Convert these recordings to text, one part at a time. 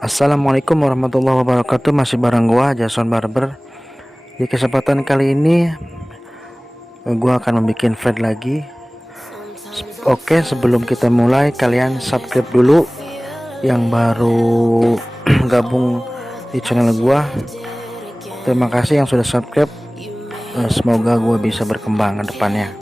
Assalamualaikum warahmatullahi wabarakatuh. Masih bareng gua Jason Barber. Di kesempatan kali ini gua akan membuat fade lagi. Oke, sebelum kita mulai, kalian subscribe dulu yang baru gabung di channel gua. Terima kasih yang sudah subscribe. Semoga gua bisa berkembang ke depannya.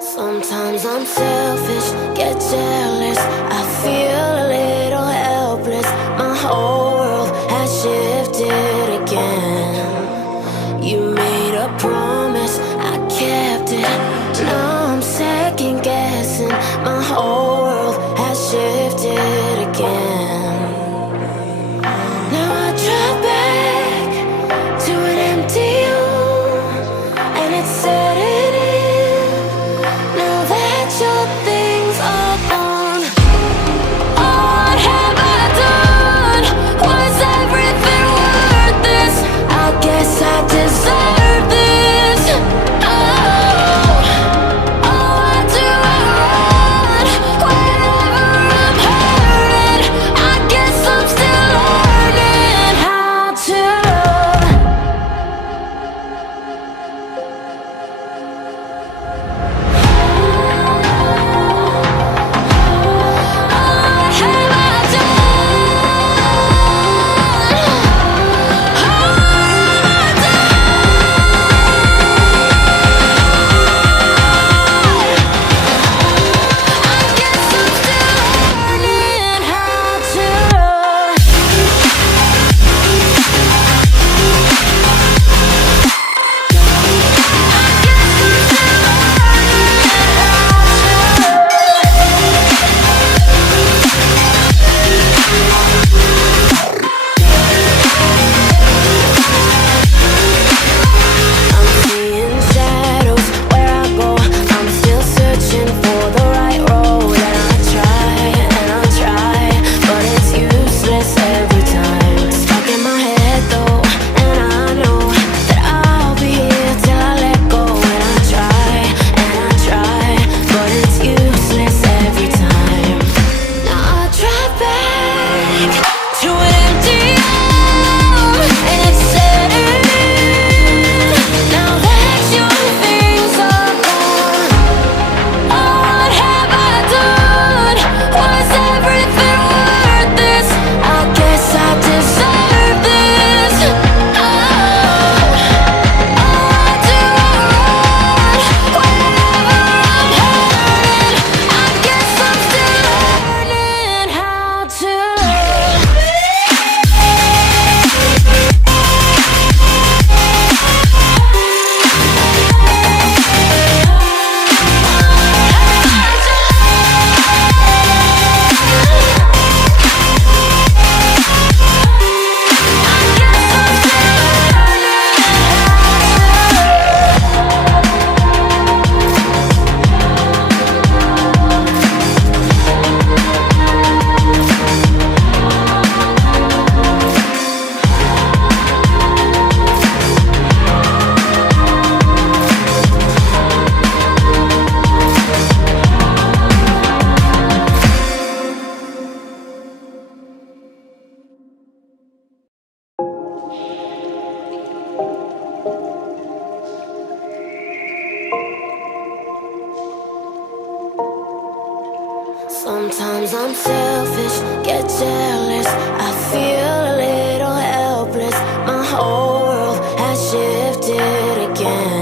Sometimes I'm selfish, get jealous. I feel a little helpless. My whole world has shifted again. You made a promise, I kept it. Now I'm second guessing. My whole world has shifted again. Now I drive back to an empty room, and it's setting in. Now that your things are gone. Sometimes I'm selfish, get jealous. I feel a little helpless. My whole world has shifted again.